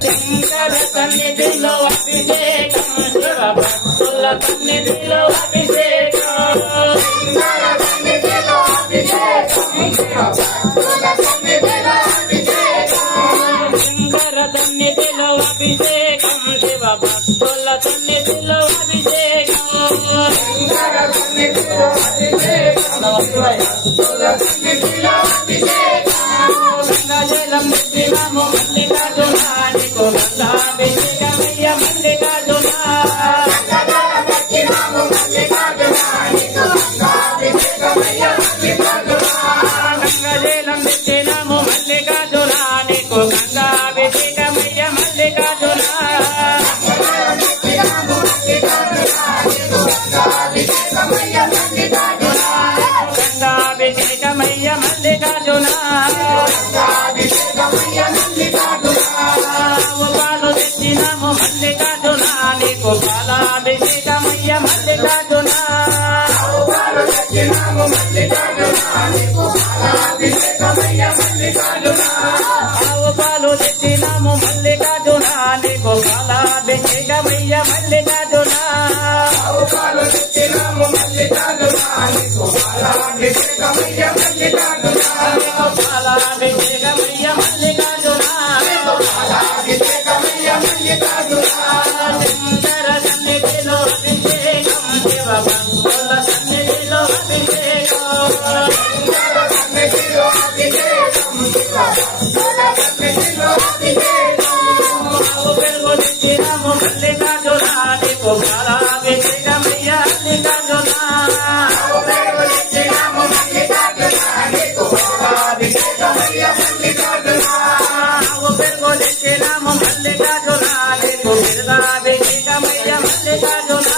శంకర సన్నిధిలో అభిషేకం శివ భక్తుల సన్నిధిలో అభిషేకం శంకర సన్నిధిలో అభిషేకం శివ భక్తుల సన్నిధిలో అభిషేకం శంకర సన్నిధిలో అభిషేకం శివ భక్తుల సన్నిధిలో అభిషేకం శంకర సన్నిధిలో అభిషేకం భక్తుల సన్నిధిలో అభిషేకం గంగాజలం పెట్టినాము మల్లికార్జునా నీకు గంగాభిషేకమయ్య మల్లికార్జునా గంగాజలం పెట్టినాము మల్లికార్జునా నీకు గంగాభిషేకమయ్య మల్లికార్జునా గంగాజలం పెట్టినాము మల్లికార్జునా నీకు గంగాభిషేకమయ్య మల్లికార్జునా గంగాభిషేకమయ్య మల్లికార్జునా పాలు తెచ్చినాము మల్లికార్జునా నీకు పాలాభిషేకమయ్య మల్లికార్జునా పాలు తెచ్చినాము మల్లికార్జునా నీకు పాలాభిషేకమయ్య మల్లికార్జునా పాలు తెచ్చినాము మల్లికార్జునా నీకు పాలాభిషేకమయ్య మల్లికార్జునా పాలు తెచ్చినాము మల్లికార్జునా నీకు పాలాభిషేకమయ్య మల్లికార్జునా పాలాభిషేకమయ్య మల్లికార్జునా పాలాభిషేకమయ్య మల్లికార్జునా శంకర సన్నిధిలో అభిషేకం శివ భక్తుల సన్నిధిలో అభిషేకం శంకర సన్నిధిలో అభిషేకం శివ భక్తుల సన్నిధిలో అభిషేకం పెరుగు తెచ్చినాము మల్లికార్జునా నీకు పాలాభిషేకమయ్య మల్లికార్జునా పెరుగు తెచ్చినాము మల్లికార్జునా నీకు పాలాభిషేకమయ్య మల్లికార్జునా పెరుగు తెచ్చినాము మల్లికార్జునా నీకు బిరుదాభిషేకమయ్య మల్లికార్జునా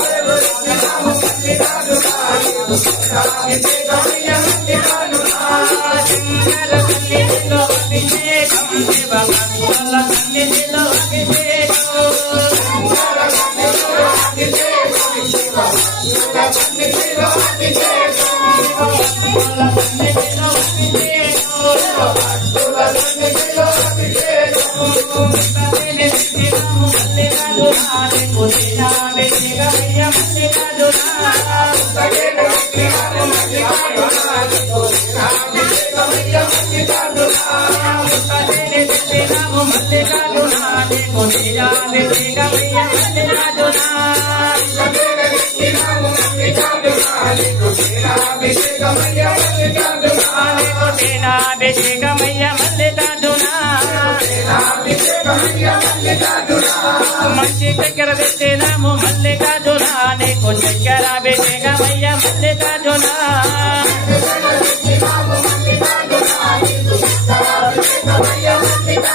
పెరుగు తెచ్చినాము మల్లికార్జునా నీకు బిరుదాభిషేకమయ్య మల్లికార్జునా శంకర సన్నిధిలో అభిషేకం శివ భక్తుల సన్నిధిలో అభిషేకం శంకర సన్నిధిలో అభిషేకం శివ భక్తుల సన్నిధిలో అభిషేకం భక్తుల సన్నిధిలో అభిషేకం భక్తుల సన్నిధిలో అభిషేకం మల్లికార్జునా నీకు శ్రీరాభిషేకమయ్య మల్లికార్జునా మల్లికార్జునా నీకు శ్రీరాభిషేకమయ్య మల్లికార్జునా తెచ్చినాము మల్లికార్జునా నీకు శ్రీరాభిషేకమయ్య మల్లికార్జునా తెచ్చినాము మల్లికార్జునా నీకు శ్రీరాభిషేకమయ్య మల్లికార్జునా నీకు శ్రీరాభిషేకమయ్య మల్లికార్జునా శ్రీరాభిషేకమయ్య మల్లికార్జునా మంచి చక్కెర తెచ్చినాము మల్లికార్జునా నీకు చక్కెరాభిషేకమయ్య మల్లికార్జునా నీకు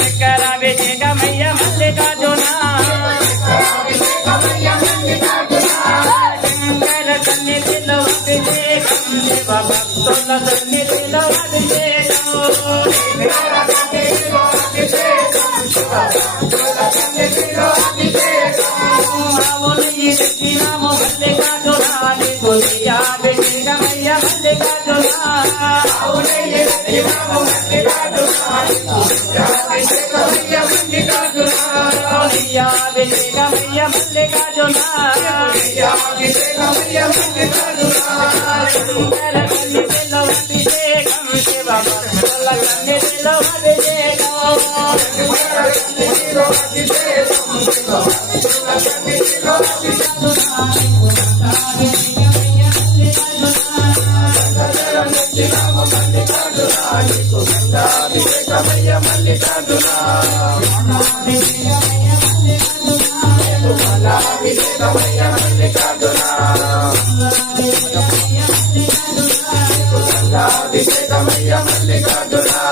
చక్కెరాభిషేకమయ్య మల్లికార్జునా శంకర సన్నిధిలో అభిషేకం శివ భక్తుల సన్నిధిలో అభిషేకం శంకర సన్నిధిలో అభిషేకం శివ భక్తుల సన్నిధిలో అభిషేకం ఆవులు తెచ్చినాము మల్లికార్జునా నీకు శ్రీరాభిషేకమయ్య మల్లికార్జునా ఆవులు తెచ్చినాము మల్లికార్జునా నీకు శ్రీరాభిషేకమయ్య మల్లికార్జునా శ్రీరాభిషేకమయ్య మల్లికార్జునా శ్రీరాభిషేకమయ్య మల్లికార్జునా శంకర సన్నిధిలో అభిషేకం శివ భక్తుల సన్నిధిలో అభిషేకం శంకర సన్నిధిలో అభిషేకం శివ భక్తుల సన్నిధిలో అభిషేకం మల్లికార్జునా నీకు గంగాభిషేకమయ్య మల్లికార్జునా పాలాభిషేకమయ్య మల్లికార్జునా గంగాభిషేకమయ్య మల్లికార్జునా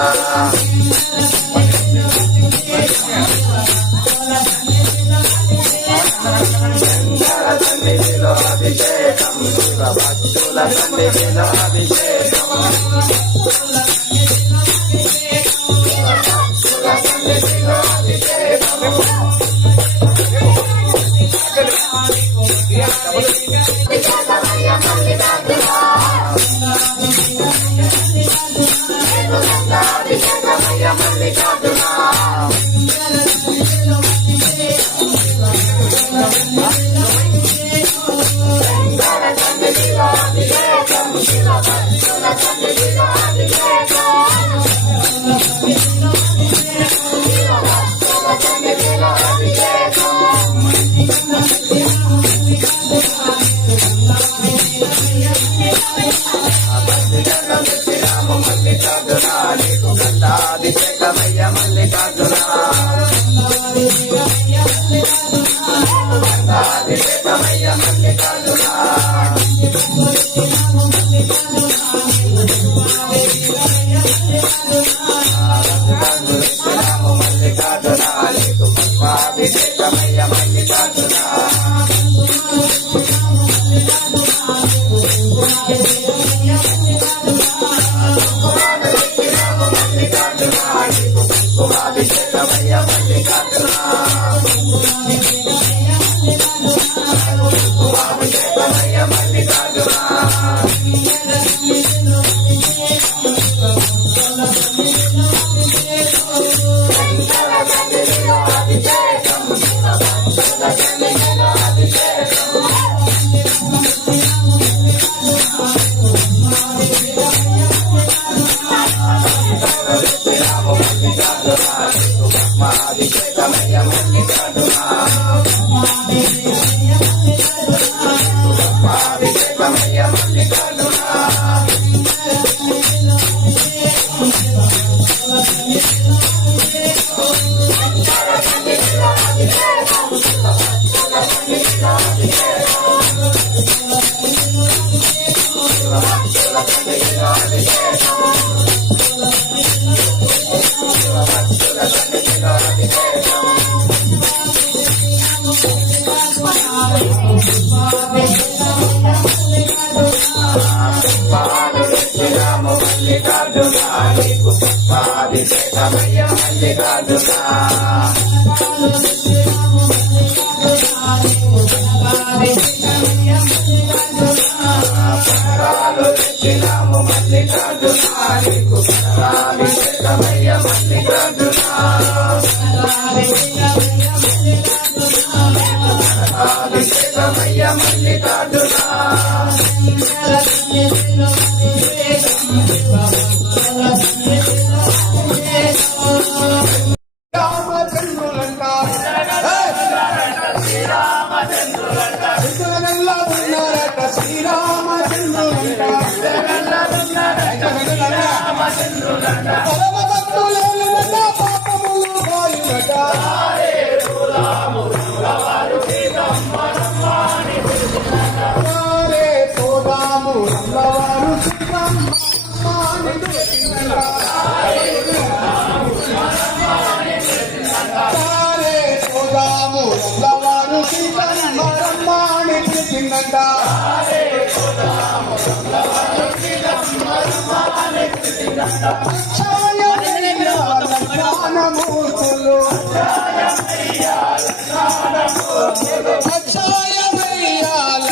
శంకర సన్నిధిలో అభిషేకం శివ భక్తుల సన్నిధిలో అభిషేకం మల్లికార్జునా మల్లికార్జున నీకు గంధాభిషేకమయ్య మల్లికార్జున గంధాభిషేకమయ్య మల్లికార్జున మల్లికార్జున నీకు పుష్పాభిషేకమయ్య మల్లికార్జున కుమాభిషేకమయ్య మల్లికార్జున కుమాభిషేకమయ్య మల్లికార్జున అభిషేకమయ్య మల్లికార్జున అభిషేకమయ్య మల్లికార్జున మల్లికార్జున నీకు పుష్పాభిషేకమయ్య మల్లికార్జున పత్రాలు తెచ్చినాము మల్లికార్జున నీకు పత్రాభిషేకమయ్య మల్లికార్జున అభిషేకమయ్య మల్లికార్జున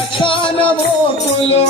లక్షణమూర్తులు